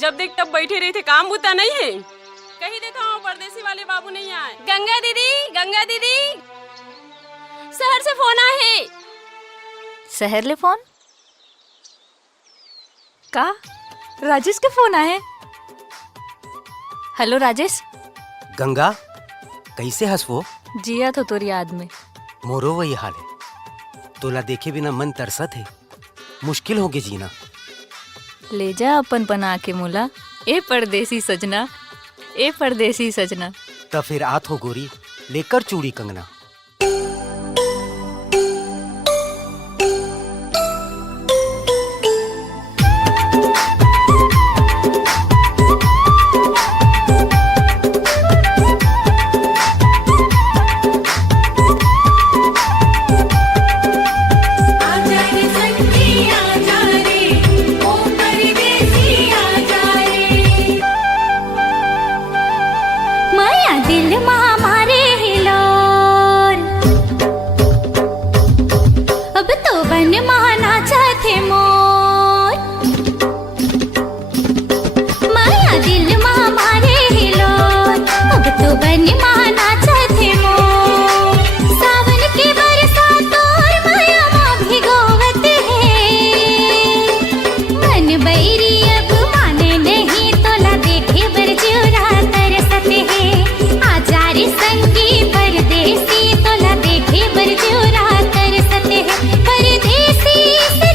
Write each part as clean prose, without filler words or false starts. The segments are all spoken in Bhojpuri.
जब देख तब बैठे रही थे, काम बुता नहीं है। कहीं देखा हो परदेसी वाले बाबू नहीं आए। गंगा दीदी, शहर से फोन आए है। शहर ले फोन का? राजेश के फोन आए। हेलो राजेश। गंगा कैसे हंस वो? जिया तो तोरी याद में। मोरो वही हाल है, तोला देखे बिना मन तरसत है, मुश्किल होगे जीना। ले जा अपन बना के मुला, ए परदेसी सजना, ए परदेसी सजना। तो फिर आत हो गोरी लेकर चूड़ी कंगना। परदेसी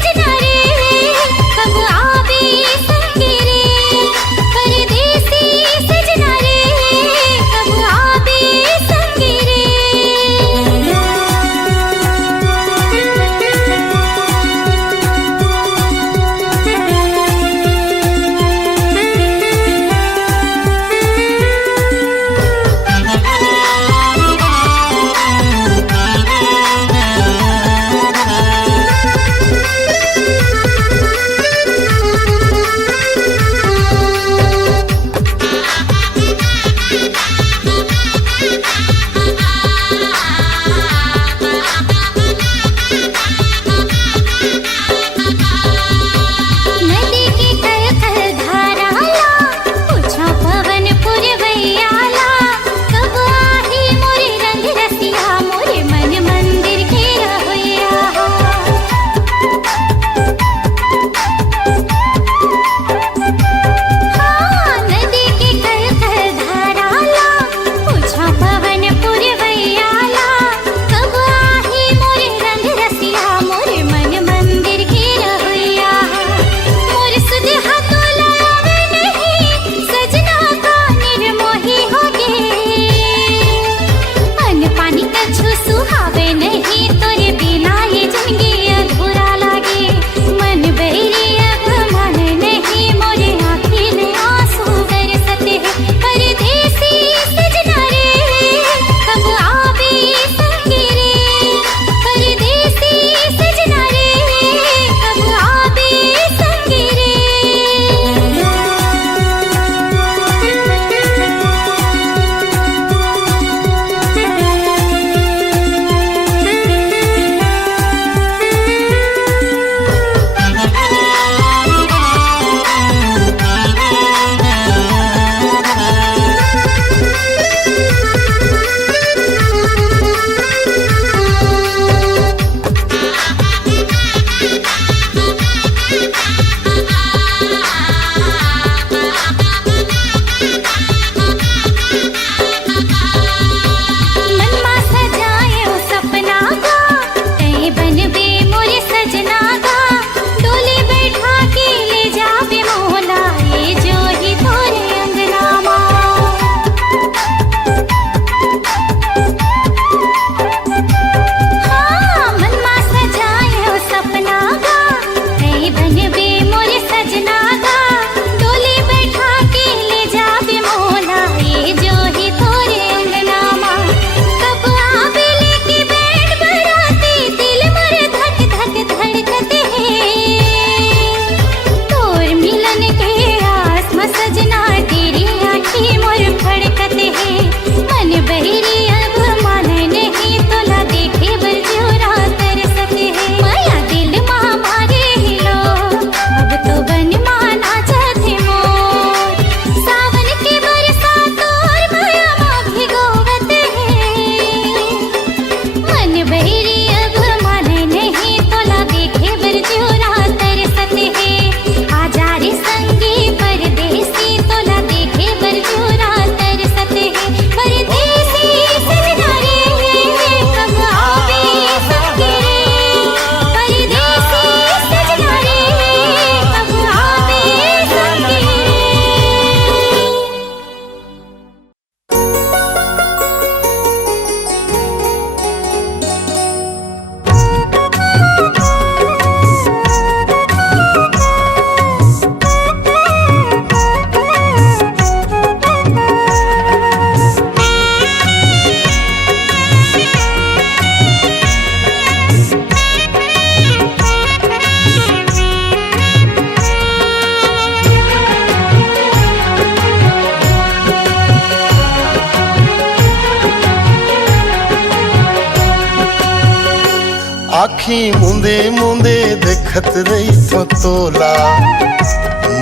आखी मुंदे मुंदे देखत रही तो तोला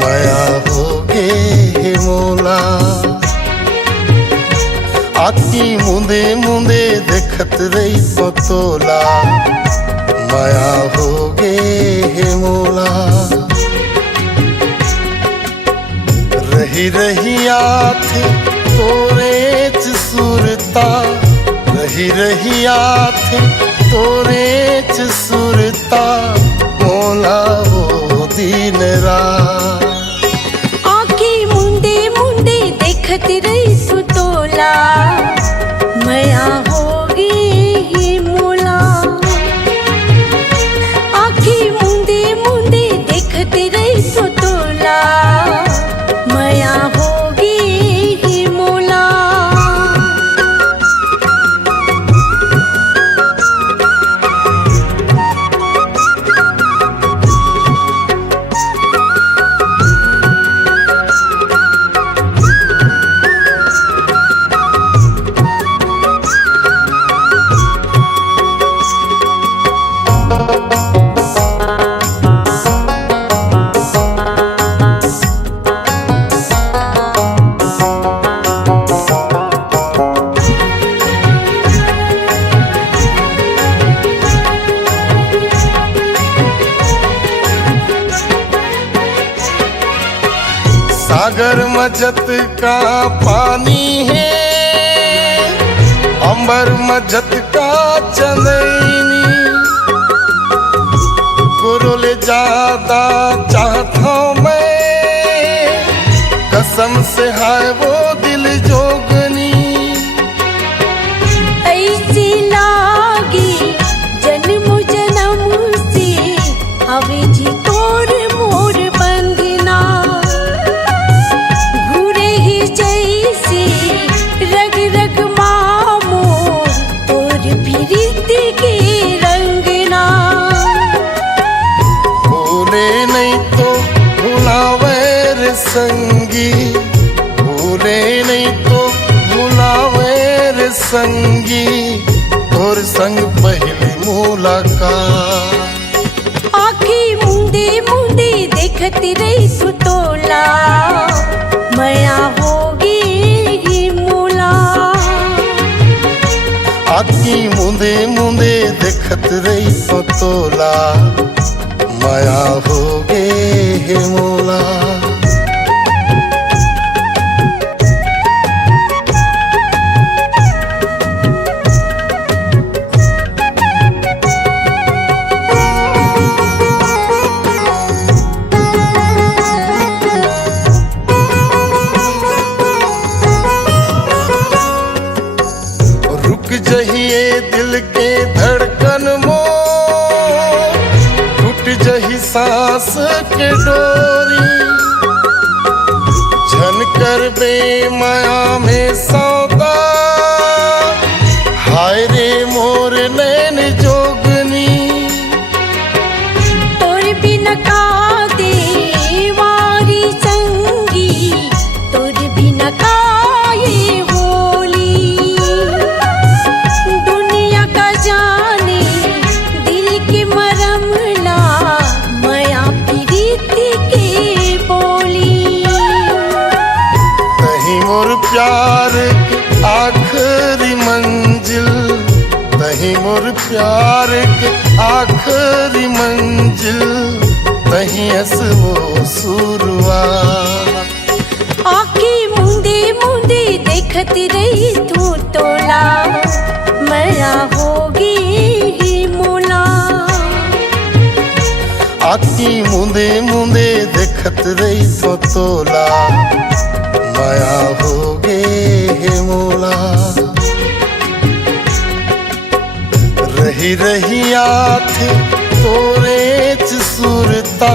माया हो गे हे मोला। आखी मुंदे मुंदे देखत रही तो तोला माया हो गे हे मोला। रही रही आथ तोरे च सुरता, रही रही आथ तोरे च सुरता मोला वो दिन रात। आँखी मुंदे मुंदे देखत रही सु तोला माया होगी ही मोला। आँखी मुंदे मुंदे देखत रही सु तोला माया होगी ही मोला। सागर मजत का पानी है, अंबर मजत का चंदनी। गुरुले ज्यादा चाहता हूँ मैं, कसम से हाय वो दिल जोगनी। ऐसी लागी जन्म जन्म से हवे जी तोर मोर बंदना। घूरे ही जैसे रग रग मामो तोर प्रीति के रंगना। भूले नहीं तो भुलावेर संगी, भूले नहीं तो भुलावेर संगी तोर संग पहली मुलाकात। आँखी मुंदे मुंदे देखत रही सु तोला माया होगी ही मोला। आखी मुंदे मुंदे देखत रही तो तोला माया हो गे हे मोला। रुक जहिए दिल के धड़कन मो, टूट जही सांस के डोरी। झनकर बे माया में सौदा, हाय रे मोर नैन जोगनी। तोर बिन का देवारी संगी, तोर बिन का ये होली। दुनिया का जाने दिल के मरमला माया प्रीति के बोली। तही मोर प्यार के आखिरी मंजिल, तही मोर प्यार के आखिरी मंजिल, तही हस वो शुरुआत। आँखी मुंदे मुंदे देखत रही तू तोला माया होगी ही मोला। आखी मुंदे मुंदे देखत रही तो तोला माया हो गे हे मोला। रही रही आथ तोरे च सुरता,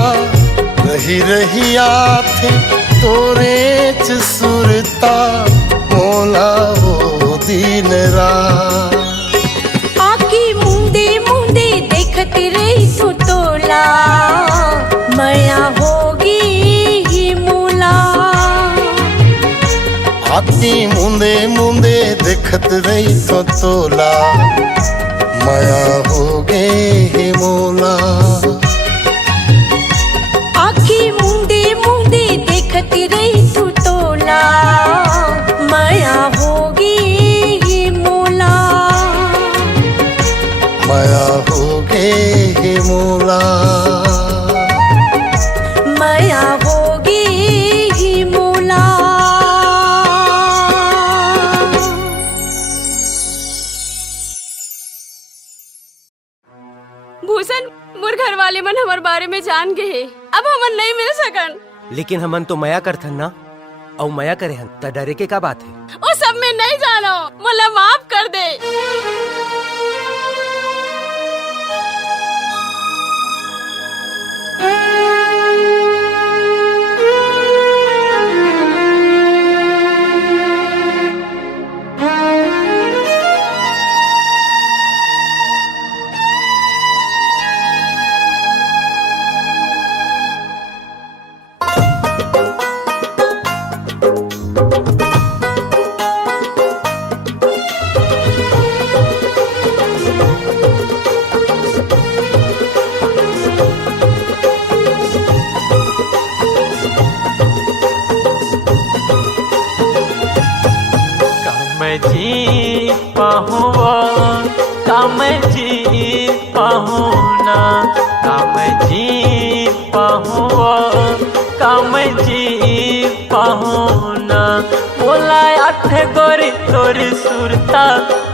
रही रही आथ तोरे च सुरता मोला वो दिन रात। आँखी मुंदे मुंदे देखत रही तू तोला माया होगी ही मोला। आखी मुंदे मुंदे देखत रही तो तोला माया होगे हे मोला। आखी मुंदे मुंदे देखती रही तू तोला, माया होगी ही मोला। माया होगे हे मोला। माया होगी ही मोला। भूषण मोर घर वाले मन हमार बारे में जान गए, अब हमन नहीं मिल सकन। लेकिन हमन तो मया करथन ना, और मया करे हन त डरे के का बात है। ओ सब में नहीं जानो, मोला माफ कर दे।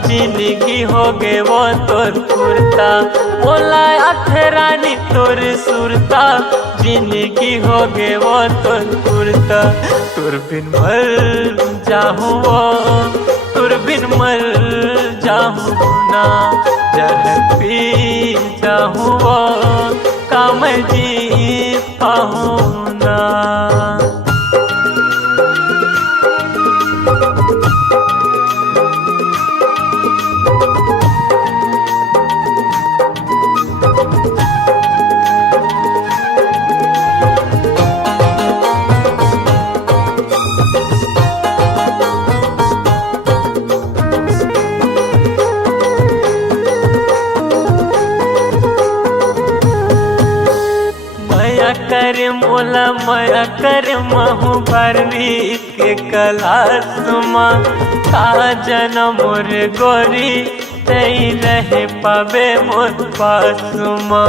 जिंदगी हो गे वो तोर कुर्ता, बोला अठरानी तोर सुरता, जिंदगी हो गे वो तोर कुर्ता। तुर बिन मर जाहूँ वो, तुर बिन मर जाहूँ ना, जहर पी जाहूँ वो, काम जी पाहूँ ना। मोला माया कर महू बारवी के क्लासमा, का जन्म मोर गोरी तई रहे पावे मोर पासमा।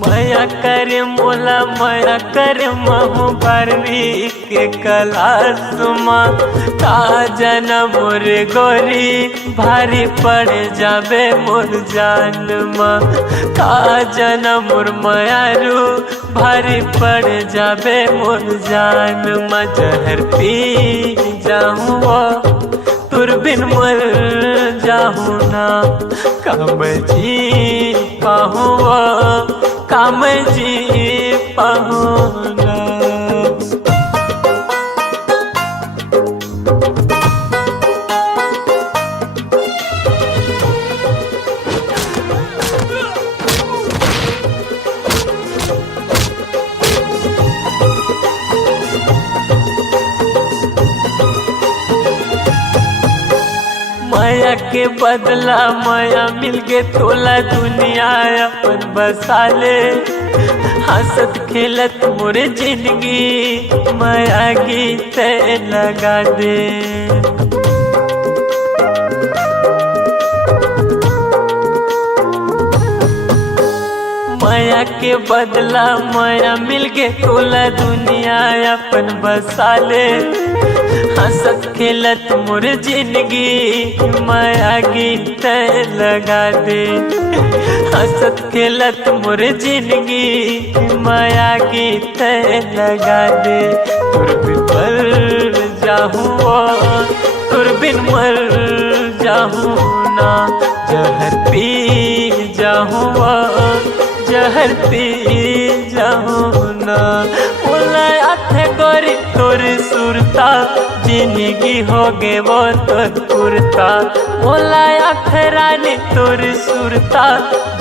माया कर मोला माया कर महू बारवी के क्लासमा, का जन्म मोर गोरी भारी पड़ जाबे मोर जानमा। का जन्म मोर मायारू भारी पड़ जाबे मोर जानमा। जहर पी जाहूँ तुर बिन मर जाहूँ ना, काम जी पाहूँ काम जी पाहूँ ना। माया के बदला माया मिल के तोला दुनिया अपन बसा ले। हंसत खेलत मोरे जिंदगी माया गीत लगा दे। माया के बदला माया मिल के तोला दुनिया अपन बसा ले। हंसत खेलत मोर जिंदगी माया गीत लगा दे। हंसत खेलत मोर जिंदगी माया गीत लगा दे। तुर बिन मर जाहूँ तुर बिन मर जाहूँ ना, जहर पी जाहूँ जहर पी जाहूँ ना। बोला अठ गोरी तोर सुरता, जिंदगी हो गे वो तो कुर्ता मोला अखरानी तोर सुरता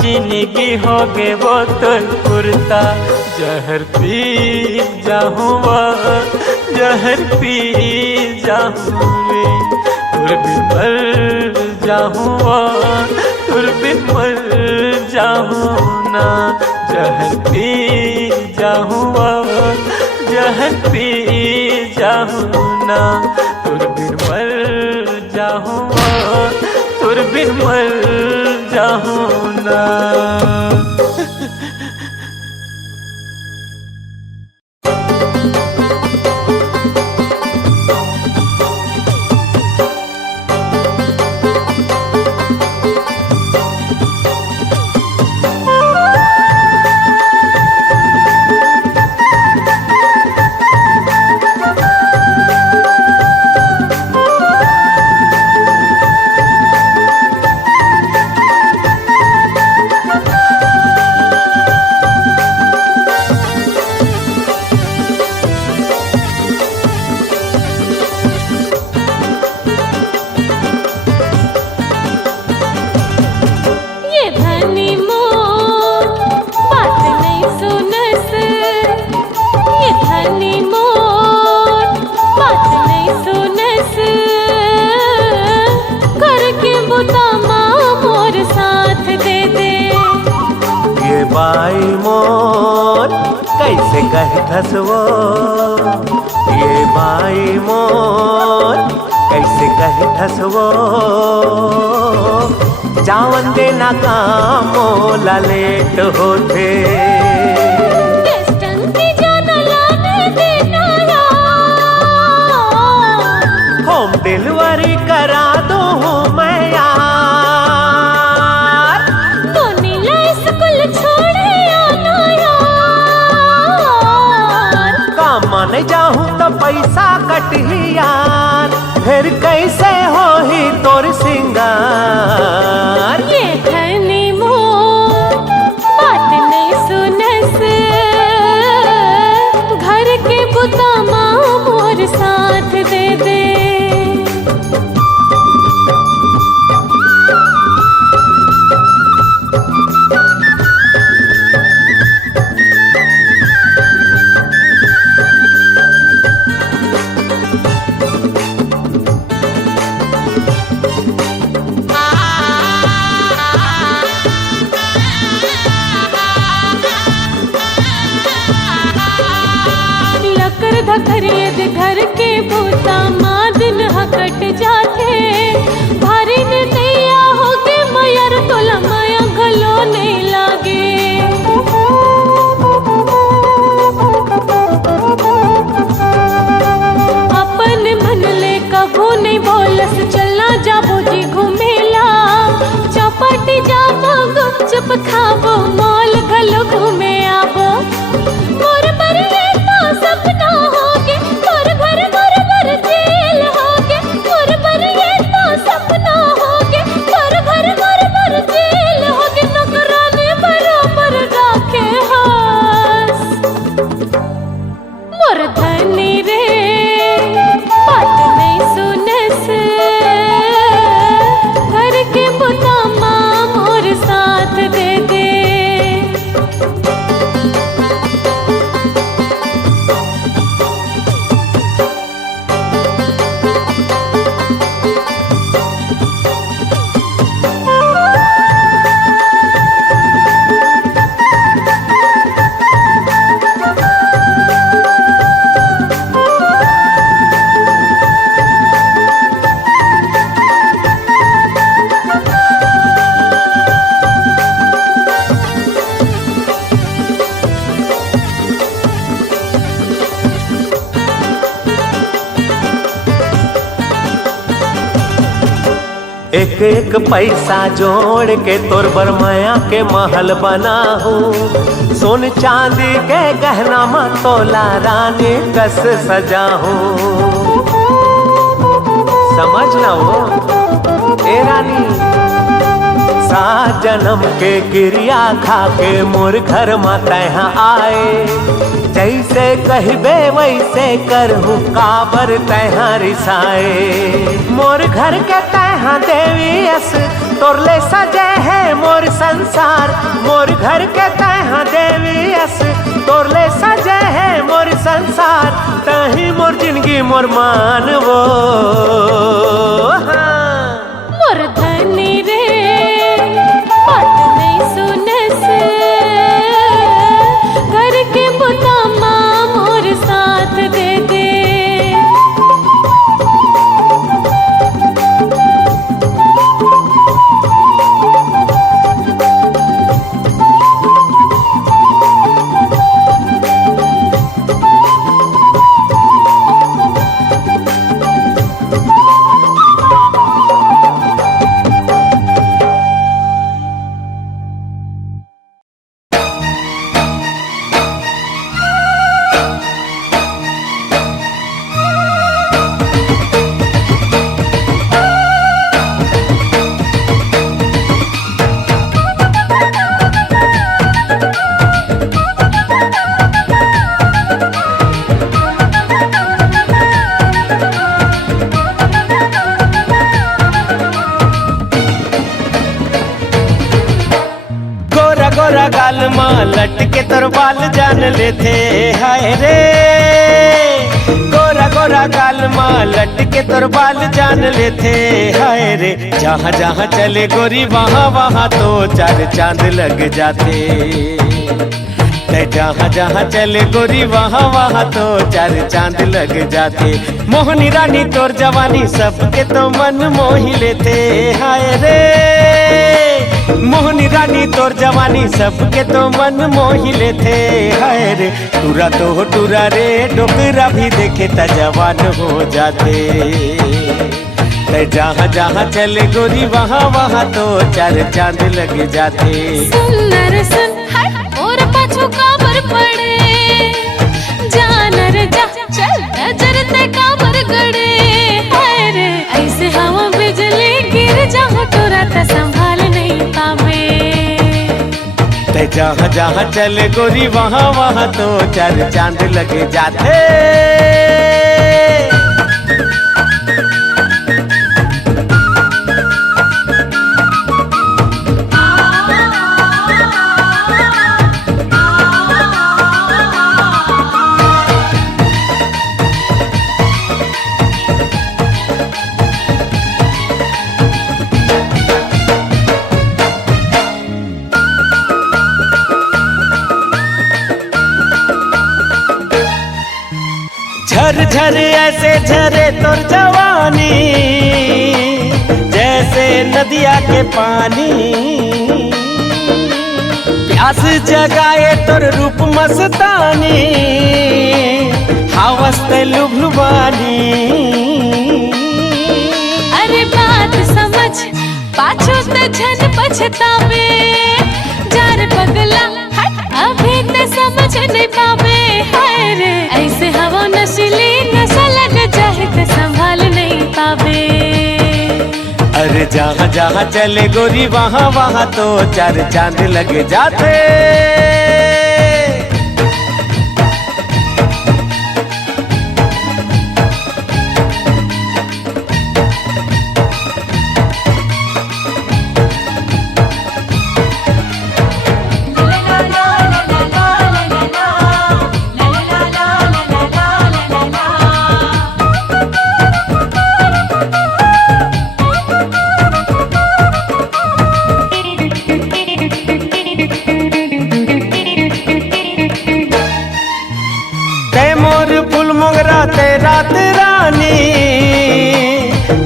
जिंदगी हो गे वो तो कुर्ता जहर पी जाऊँ जहर पी जाऊँ तुर बिन मर जाऊँ तुर बिन मर जाऊँ ना जहर पी जाऊँ जहर पी जाऊँ ना तुर बिन मर जाऊँ तुर बिन मर जाऊँ ना। बाई मोर कैसे कह धसवो ये बाई मोर कैसे कह धसवो जावन देना काम मोला लेट होते होम डिलीवरी करा दो मैं यार माने जाऊं तो पैसा कटी यार फिर कैसे हो ही तोर सिंगार ये धनी मोर बात नहीं सुनस घर के बुता माँ मोर साथ दे दे घर के भूता माँ दिन हकट जाते भारी ने दैया हो के मयर तोला माया गलो नहीं लागे अपन मन ले कभू नहीं बोलस चलना जाबो जी घूमेला चौपाटी जाबो गुपचुप खाबो मॉल गलो घूमे आबो मोर पर ये तो सपना होगे मोर घर मोर पर जेल होगे मोर पर ये तो सपना होगे मोर घर मोर पर जेल होगे नौकरानी बराबर राखे हास मोर धनी रे बात नहीं सुनस घर के बुता माँ मोर साथ दे दे एक एक पैसा जोड़ के तोर बरमाया के महल बनाहूँ सोन चांदी के गहना में तोला रानी कस सजाहूँ समझ ना वो ए रानी सात जन्म के गिरिया खा के मोर घर माता यहाँ आए। जैसे कहबे वैसे करहूँ काबर तैहा रिसाए। मोर घर के तैहा देवी अस तोरले सजे है मोर संसार। मोर घर के तैहा देवी अस तोरले सजे है मोर संसार। तही मोर जिंदगी मोर मानवो मोर धनी रे बात नहीं सुनस। घर के बुता माँ मोर साथ दे दे। गोरा गाल माँ लटके तोर बाल जान लेते हाय रे। गोरा गोरा गाल माँ लटके तोर बाल जान लेते हाय रे। जहाँ जहाँ चले गोरी वहाँ वहाँ तो चार चांद लग जाते। जहाँ जहाँ चले गोरी वहाँ वहाँ तो चार चांद लग जाते। मोहनी रानी तोर जवानी सबके तो मन मोही लेते हाय रे। मोहनी रानी तोर जवानी सबके तो मन मोही लेते हाय रे। टूरा तो टूरा रे डोकरा भी देखे त जवान हो जाते। जहाँ जहाँ चले गोरी वहाँ वहाँ तो चार चांद लग जाते। सुंदर सुन और पाछू काबर पड़े। जानर जा चल नजर ते काबर गड़े। हाय रे ऐसे हवा बिजली गिर जहाँ तोरा त संभाल नहीं पावे। जहाँ जहाँ चले गोरी वहाँ वहाँ तो चार चांद लग जाते। झर झर ऐसे झरे तोर जवानी जैसे नदिया के पानी। प्यास जगाए तोर रूप मस्तानी हावस ते लुभलुबानी। अरे बात समझ पाछू ते झन पछतावे। जार पगला अभी ते समझ नहीं पावे। हाय रे ऐसे हवा नशीली नशा लग जाए तो संभाल नहीं पावे। अरे जहाँ जहाँ चले गोरी वहाँ वहाँ तो चार चांद लग जाते। रात रानी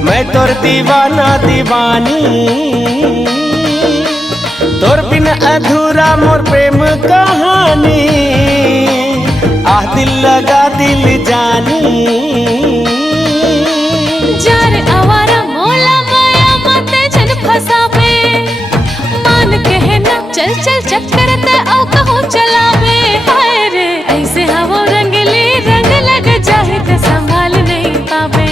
मैं तोर दीवाना दीवानी। तोर बिन अधूरा मोर प्रेम कहानी। आह दिल लगा दिल जानी। जार आवारा मोला माया मते जन फसावे। मान के ना चल चल चक्कर ते औ कहो चलावे। हाय रे ऐसे हवा रंगली रंग लग जाए तो संभाल नहीं पावे।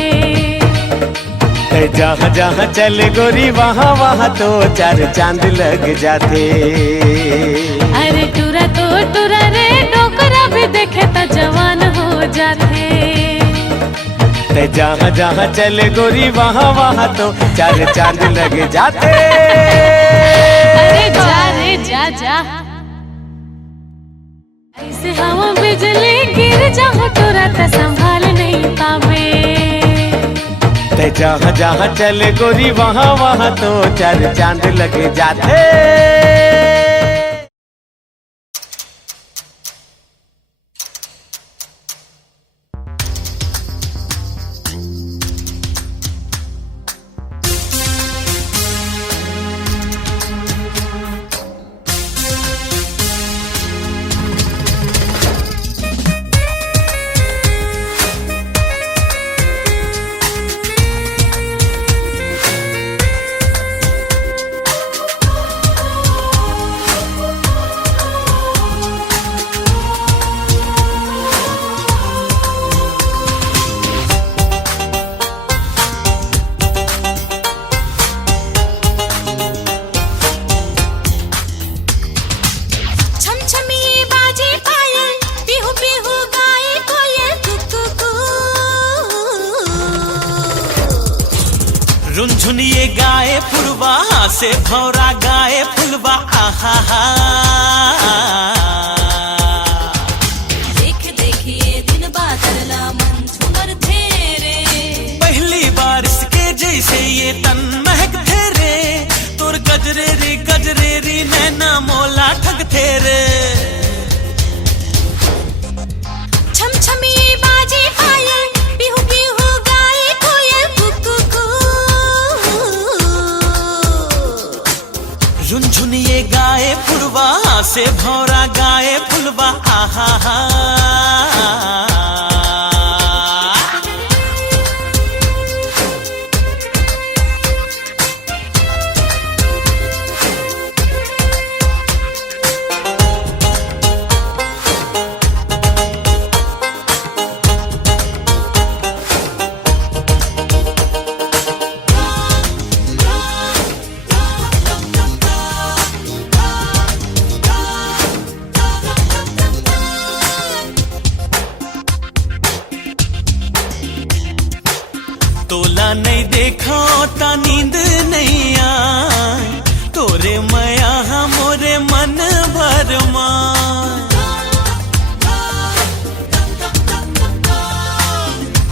जहाँ जहाँ चले गोरी वहाँ वहाँ तो चार चांद लग जाते। अरे टुरा तो टुरा रे डोकरा भी देखे तो जवान हो जाते। ते जहाँ जहाँ चले गोरी वहाँ वहाँ तो चार चांद लग जाते। अरे जा रे जा जा, ऐसे हवा बिजली गिर जाओ टुरा तो संभाल नहीं पावे। ते जहाँ जहाँ चले गोरी वहाँ वहाँ तो चार चांद लग जाते। रुनझुनिए गाए फुलवा से भौरा गाए फुलवा आहा हा। देख देखिए दिन बादला मन झूमर थे रे। पहली बारिश के जैसे ये तन महक थे रे। तोर गजरे री नैना मोला ठग थे रे। छम छमिए बाजे पायल बिहू बिहू गाए कोयल कुकू। रुनझुनिए गाए फुलवा से भौरा गाए फुलवा आहा हा। तोला नहीं देखा ता नींद नहीं आए। तोरे मया मोरे मन भर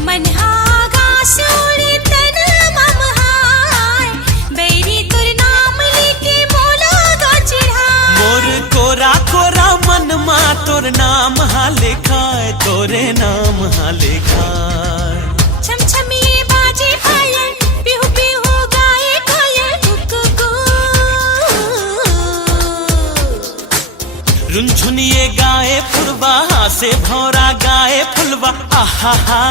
मनहागा सोरी तन ममहाय बैरी तुर नाम लेके बोला गा चिढ़ा। मोर कोरा कोरा मन मा तोर नाम हा लिखाए तोरे नाम हा लिखाए। छम छमिए बाजे पायल बिहू बिहू गाए कोयल कुकू। रुनझुनिए गाए फुलवा से भौरा गाए फुलवा आहा हा।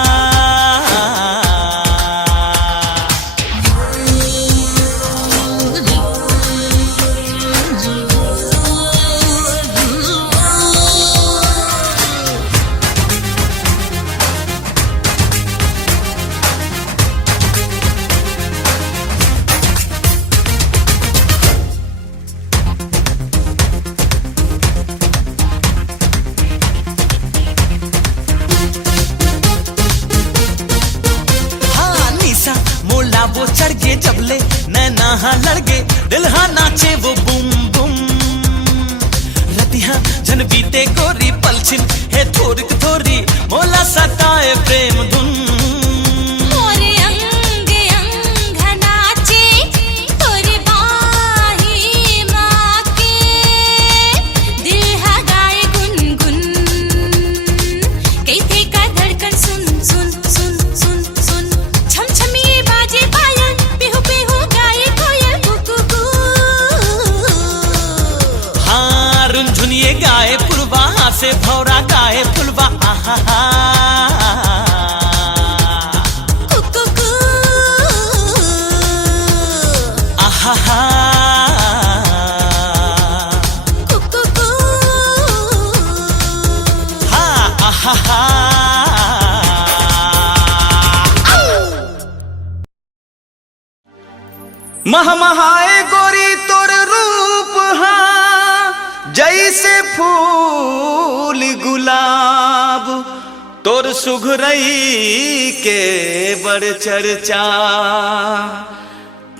वो चढ़ गे जबले नैना हा लड़गे दिल हा नाचे वो बुम बुम। रतिहा जन बीते गोरी पलछिन हे थोरिक थोरी मोला सताए प्रेम धुन। मोरे अंग अंग नाचे तोरे बाही माके दिल हा गाए गुनगुन। कैथे का धड़कन सुन सुन सुन सुन सुन। छम छमिए बाजे पायल बिहू बिहू गाए कोयल कुकू। हाँ रुनझुनिए गाए फुलवा से भौरा गाए फुलवा आहा हा। कुकू आहा हा। कुकू हाँ आहा हा। महमहाए गोरी तोर रूप हाँ जैसे फूल गुलाब, तोर सुघरई के बड़ चर्चा,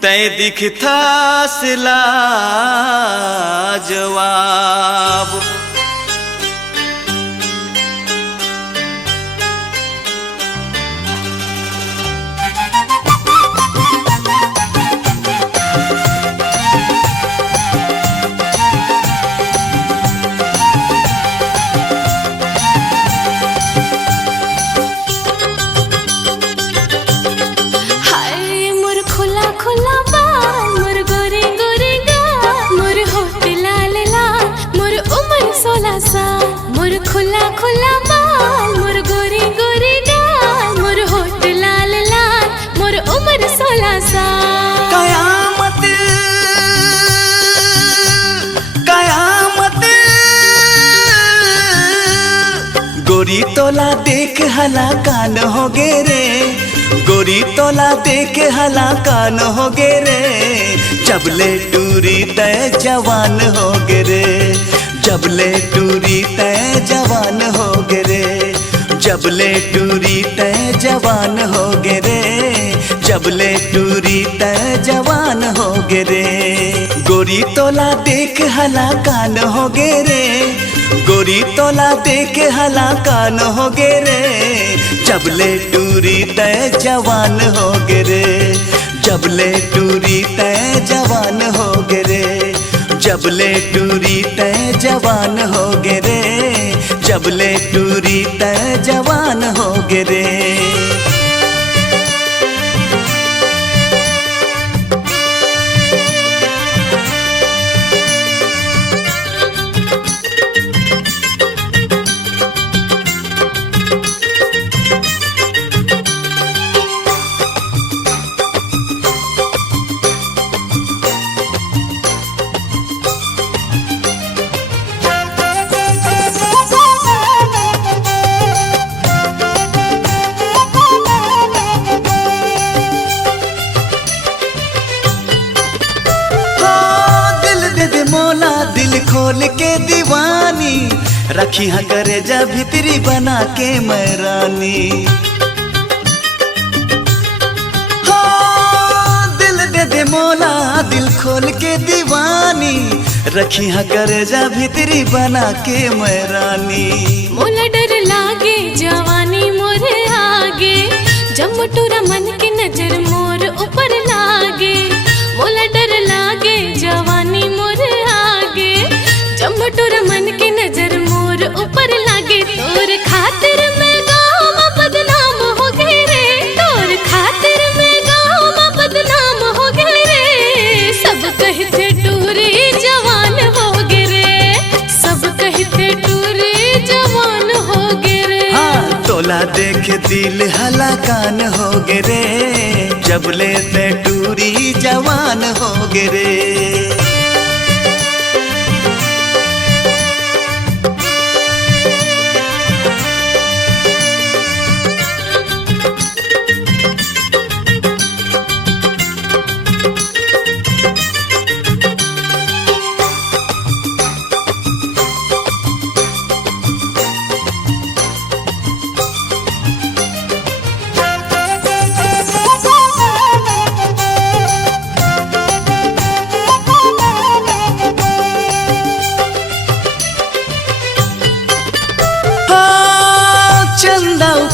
तै दिखता सिला जवाब। मोर खुला खुला बाल, मोर गोरी गोरी गाल, मोर होठ लाल लाल, मोर उम्र 16 साल। कयामत कयामत गोरी तोला देख हला कान हो गे रे, गोरी तोला देख हला कान हो गे रे, जबले टूरी तय जवान हो गे रे, जबले टूरी तय जवान हो गे रे, जबले टूरी तय जवान हो गे रे, जबले टूरी तय जवान हो गे रे। गोरी तोला देख हला कान हो गे रे, गोरी तोला देख हला कान हो गे रे, जबले टूरी तय जवान हो गे रे, जबले टूरी तय जवान हो गे रे, जबले टूरी तय जवान हो गे रे, जबले टूरी तय जवान हो गे रे। दिल खोल के दीवानी रखी हाँ करे जा भितरी बना के मैं रानी, हो दिल दे दे मोला दिल खोल के दीवानी रखी हाँ करे जा भितरी बना के मैं रानी। मोला डर लागे जवानी मोर आगे, जब मोटूरा मन की नजर मोर ऊपर लागे, मोला डर लागे जवानी मोर आगे, जब मोटूरा मन की नजर मोर ऊपर लागे, तोर खातिर मैं गाँव में बदनाम हो गए रे, तोर खातिर मैं गाँव में बदनाम हो गए रे, सब कहते टूरी जवान हो गए रे, सब कहते टूरी जवान हो गए रे। हाँ तोला देख दिल हला कान हो गे रे, जबले ते टूरी जवान हो गे रे।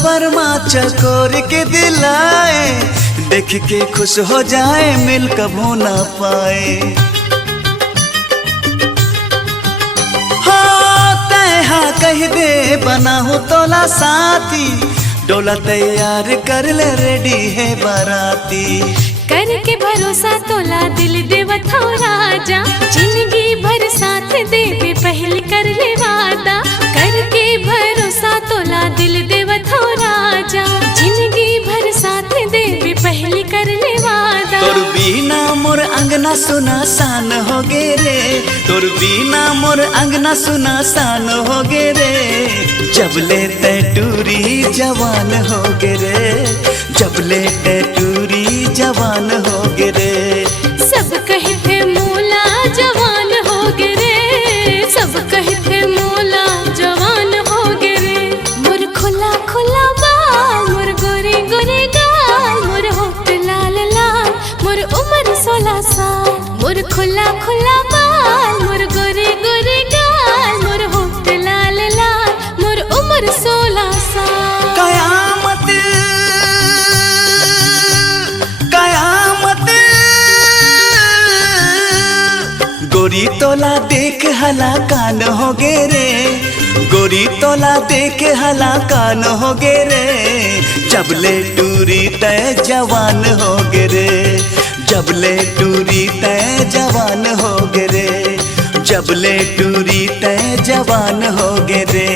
परमा चकोर के दिलाए, देख के खुश हो जाए मिल कभू ना पाए, हाँ तय हाँ कह दे बना हो तोला साथी, डोला तैयार कर ले रेडी है बाराती, करके भरोसा तोला दिल देवत हो राजा, जिंदगी भर साथ देवे पहल कर ले वादा, करके भरोसा तोला दिल देवत हो राजा, जिंदगी भर साथ देवे पहल कर ले वादा। तोर बिना मोर अंगना सुना सान हो गे रे, तोर बिना मोर अंगना सुना सान हो गे रे, जबले ते टूरी जवान हो गे रे, जबले ते टूरी जवान हो गे रे। खुला बाल मोर गोरे गोरे गाल मोर होठ लाल लाल मोर उम्र 16 साल। कयामत कयामत गोरी तोला देख हला कान हो गे रे, गोरी तोला देख हला कान हो गे रे, जबले टूरी तय जवान हो गे रे, जबले टूरी तय जवान हो गे रे, जबले टूरी तय जवान हो गे रे।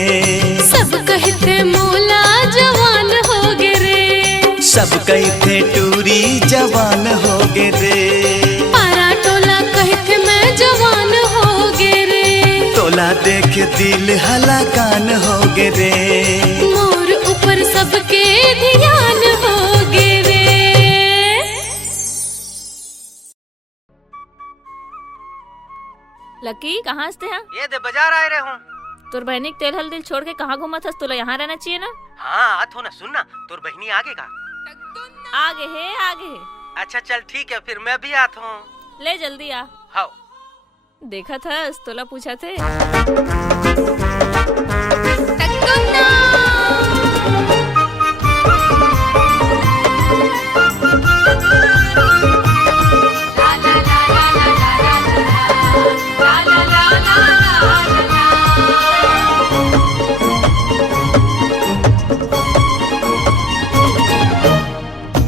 सब कहते मोला जवान हो गे रे, सब कहते टूरी जवान हो गे रे, पारा टोला कहते मैं जवान हो गे रे, तोला देख दिल हला कान हो गे रे, मोर ऊपर सबके ध्यान हो गे रे। लकी कहाँ से हैं? ये दे बाजार आए रहे हूँ। तोर बहनी के तेल हल्दी छोड़ के कहाँ घूमा था? तुला यहाँ रहना चाहिए ना। हाँ आत हो ना, सुन ना, तोर बहनी आगे का आगे है आगे है। अच्छा चल ठीक है, फिर मैं भी आत हूँ। ले जल्दी आ। हाँ देखा था तोला पूछा थे।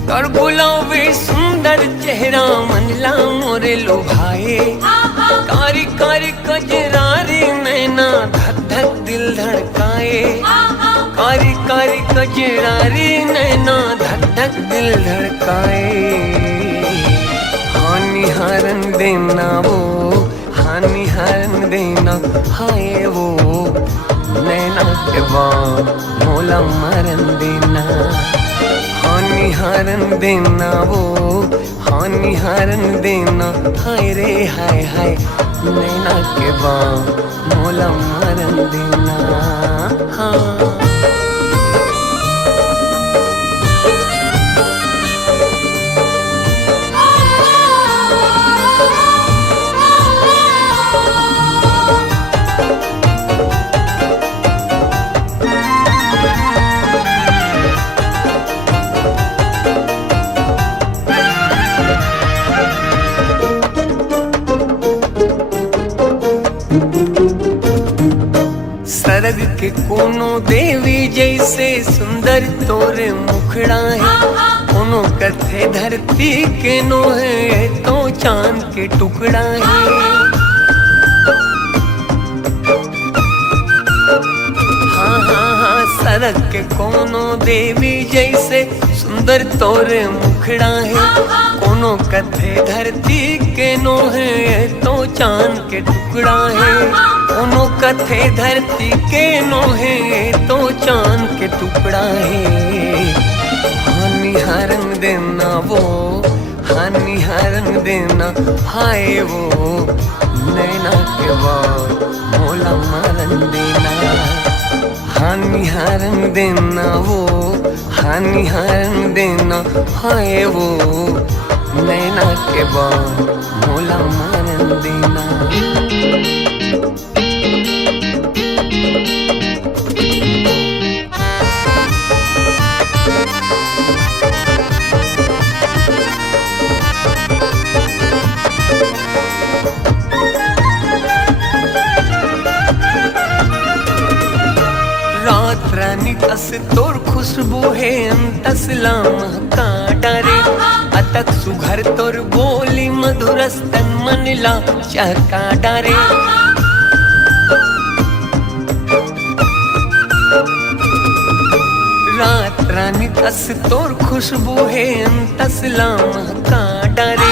और गुलाबी सुंदर चेहरा मनला मोरे लोभाए, कारी कारी कजरारी नैना धक धक दिल धड़काए, कारी कारी कजरारी नैना धक धक दिल धड़काए। हानि हारन देना वो, हानि हारन देना हाय वो, नैना के बाद मोला मरन देना, हानि हारन देना वो, हानि हारन देना हाय रे हाय हाय, नैना के बाद मोला मरन देना। हाँ सरग के कोनो देवी जैसे सुंदर तोरे मुखड़ा है, कोनो कथे धरती के नो है तो चांद के टुकड़ा है। हाँ हाँ हाँ सरग के कोनो देवी जैसे सुंदर तोरे मुखड़ा है, कोनो कथे धरती के नो है तो चांद के टुकड़ा है, कोनो कथे धरती के नो है तो चांद के टुकड़ा है। हानि हारन देना वो, हानि हारन देना हाय वो, नैना के बाद मोला मरन देना, हानि हारन देना वो, हानि हारन देना हाय वो, नैना के बाद मोला मरन देना। रात रानी कस तोर खुशबू है अंतसला महका डरे, अतक सुघर तोर बोली मधुर स्तन मनला चहका डरे। रात रानी कस तोर खुशबू है अंतसला महका डरे,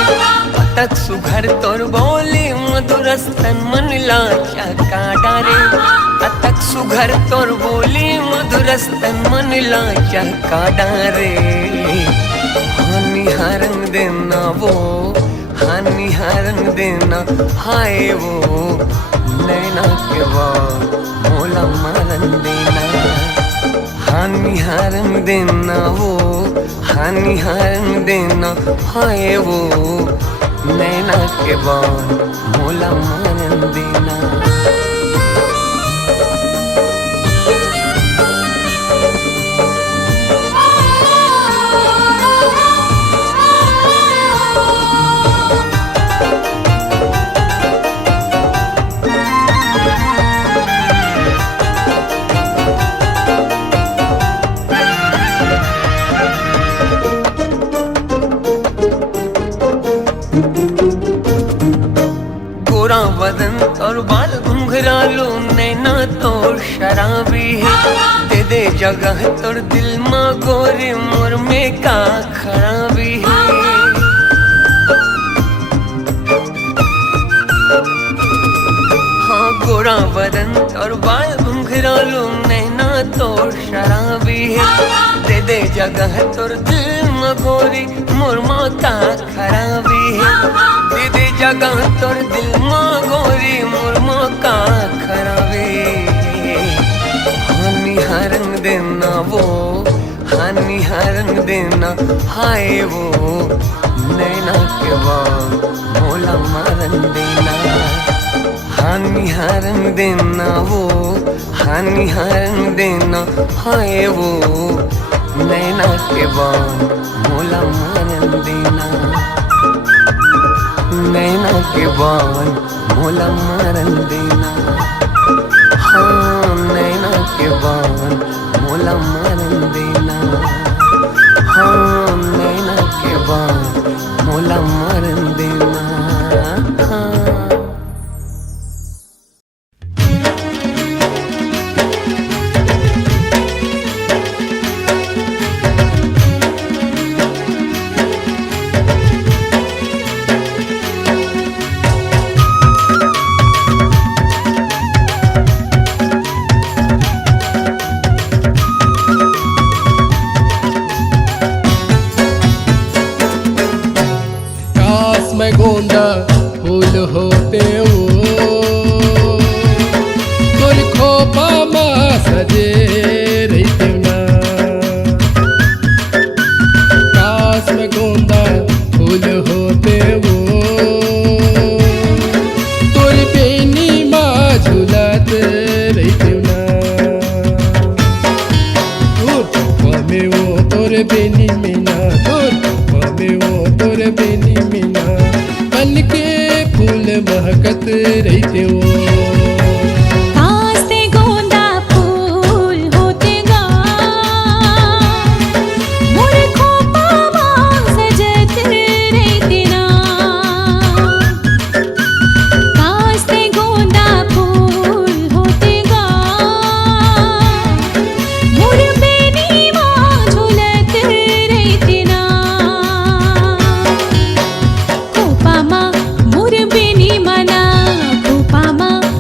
अतक सुघर तोर बोली मधुर स्तन मनला चहका डरे, अतक सुघर तोर बोली मधुर स्तन मनला चहका डरे। हानि हारन देना वो, हानि हारन देना हाय वो, नैना के बाद मोला मरन देना, हानि हारन देना वो, हानि हारन देना हाय वो, नैना के बान मोला मारन देना। गोरा बदन और बाल घुंघरालू नैना तो शराबी है। दे दे जगह तोर दिल माँ गोरे मोर में का खराबी है। हाँ गोरा बदन और बाल घुंघरालू नैना तो शराबी है। दे दे जगह तोर दिल माँ गोरी मोर माँ का खराबी है। दे दे जगह तोर दिल माँ गोरी मोर माँ का खराबी। हानि हरंग देना वो हानि हरंग देना हाय वो नैना के बान मोला मारन देना। हानि हरंग देना वो हानि हरंग देना हाय वो नैना के बान मोला मारन देना। नैना के बान मोला मारन देना। हाँ नैना के बान मोला मारन देना। हाँ नैना के बान मोला मारन देना। हाँ गोंदा फूल होते वो तोर खोपा मा सजे रहते ना। काश में गोंदा फूल होते वो तोर बेनी मा झूलत रहते ना। में वो तोर बेनी में ना में वो तोर बेनी में ना बन के फूल महकत रहते वो। Mama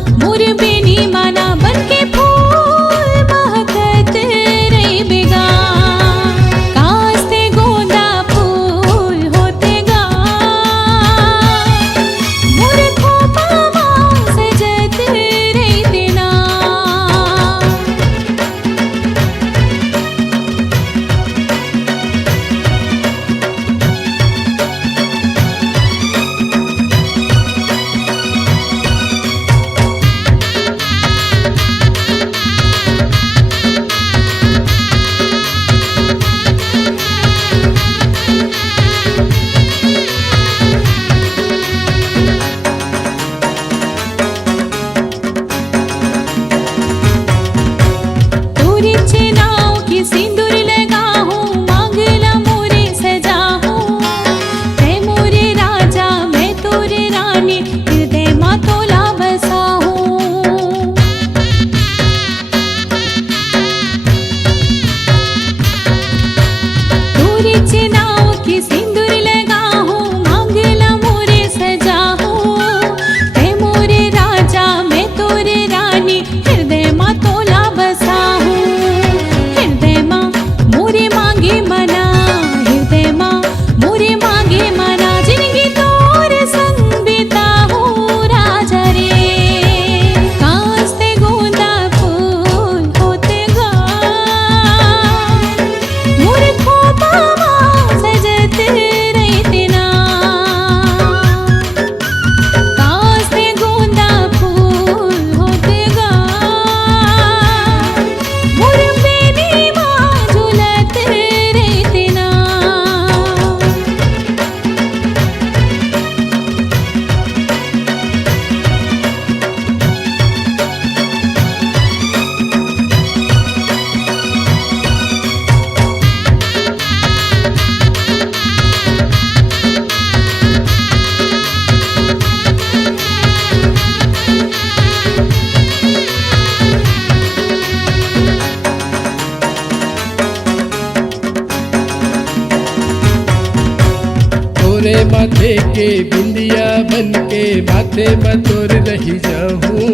के बिंदिया बन के माथे में तोर रही जाऊं,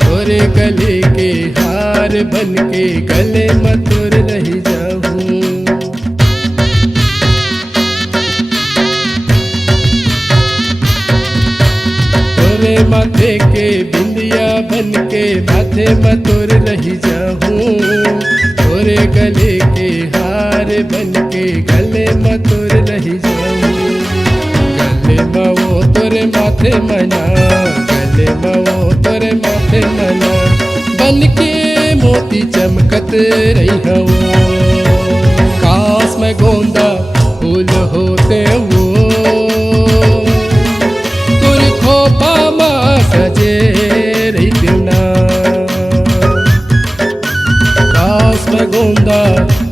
तोरे गले के हार बन के गले में तोर रही जाऊं। तोरे माथे के बिंदिया बन के माथे में तोर रही जाऊं, तोरे गले के हार बन के गले में तोर रही जाऊं। गले में वो तोरे माथे मना, गले में वो तोरे माथे मना, बन के मोती चमकत रही हूँ। काश में गोंदा फूल होते वो, तोरे खोपा में सजे रही ना। काश में गोंदा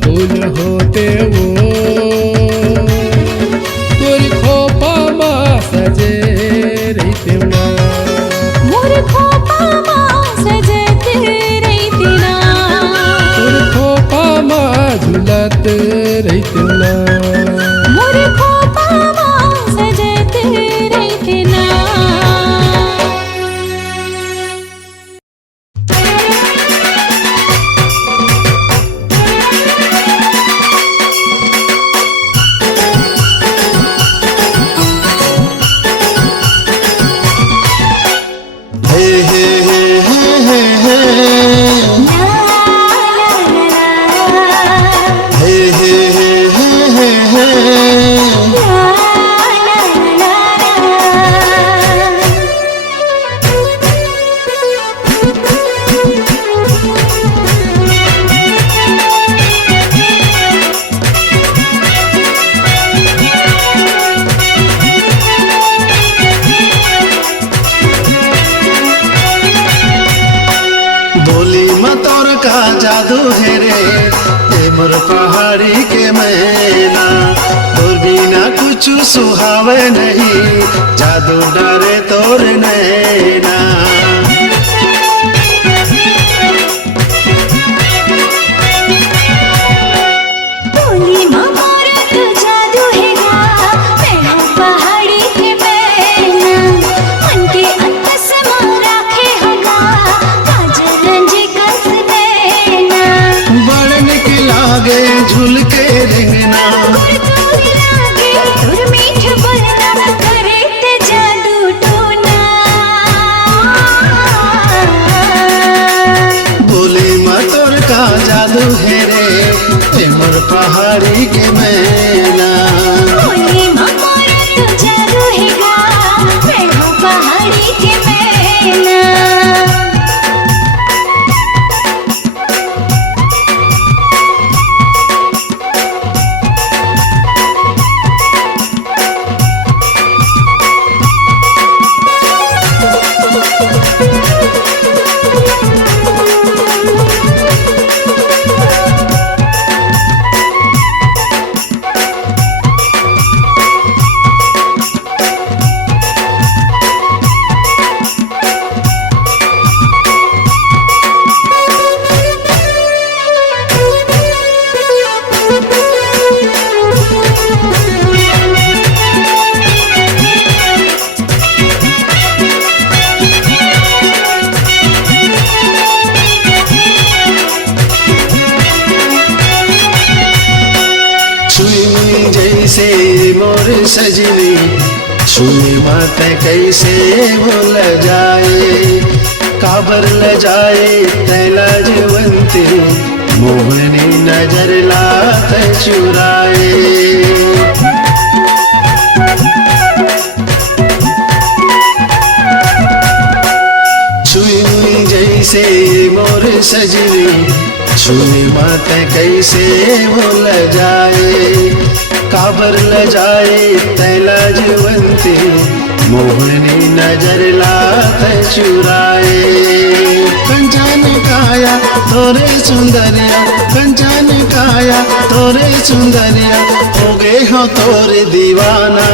फूल होते वो, तोरे खोपा में सजे रही ना। मोर खोपा माँ सजत रही ना, तोरे खोपा में झूलत रही ना। मोर खोपा माँ सजत रही ना। बोली मतौर का जादू है रे, ए मोर पहाड़ी के मैना। तोर बिना कुछ सुहावे नहीं, जादू डरे तोर नैना। बोली माँ मोर तो जादू है गा, मैं हूँ पहाड़ी के मैना। मन के अंत समा राखे होगा, काजल रंजी कस देना। बड़ निक लागे झूल के रिंगना, तोर लागे तोर मीठ बोलना, करे ते जादू टोना। बोली मतौर का जादू है रे, ए मोर पहाड़ी के मैना। बोली माँ मोर तो जादू है गा, मैं हूँ पहाड़ी के मैना। सजनी छुई मात कैसे भूल जाए, काबर ल जाए तैला जवंती, मोहनी नजर लात चुराए। छुई जैसे मोर सजनी, छुई मात कैसे भूल जाए, काबर ल जाए तैला जवंती, मोहनी नजर लात चुराए। कंचन काया तोरे सुंदरिया, कंचन काया तोरे सुंदरिया, हो गए हो तोरे दीवाना।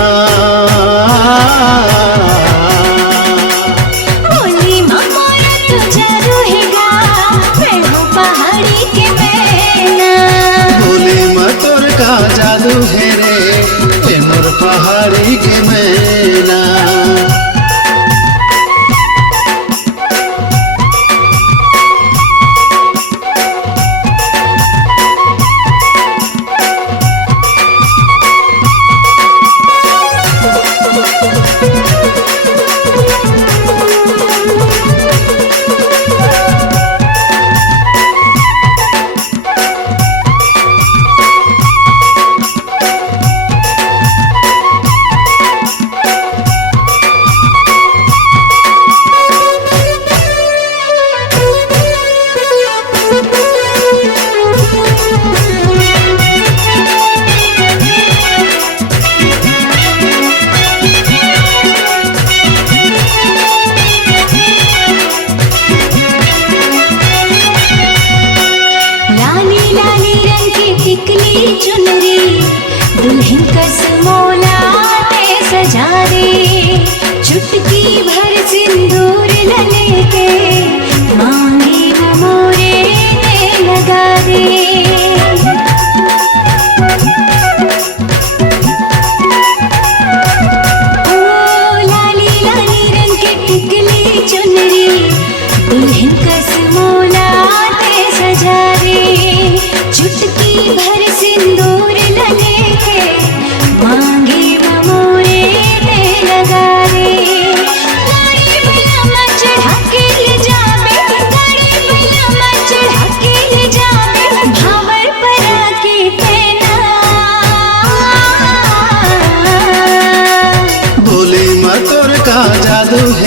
बोली माँ मोर तो जादू है गा, मैं हूँ पहाड़ी के मैना। बोली मतौर का जादू है रे, ए मोर पहाड़ी के मैना।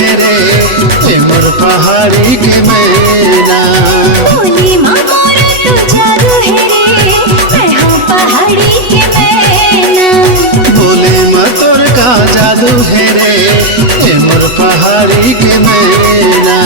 है रे ए मोर पहाड़ी के मैना। बोली माँ मोरा तो जादू है रे मैं हूँ पहाड़ी के मैना। बोले माँ तोर का जादू है रे ए मोर पहाड़ी के मैना।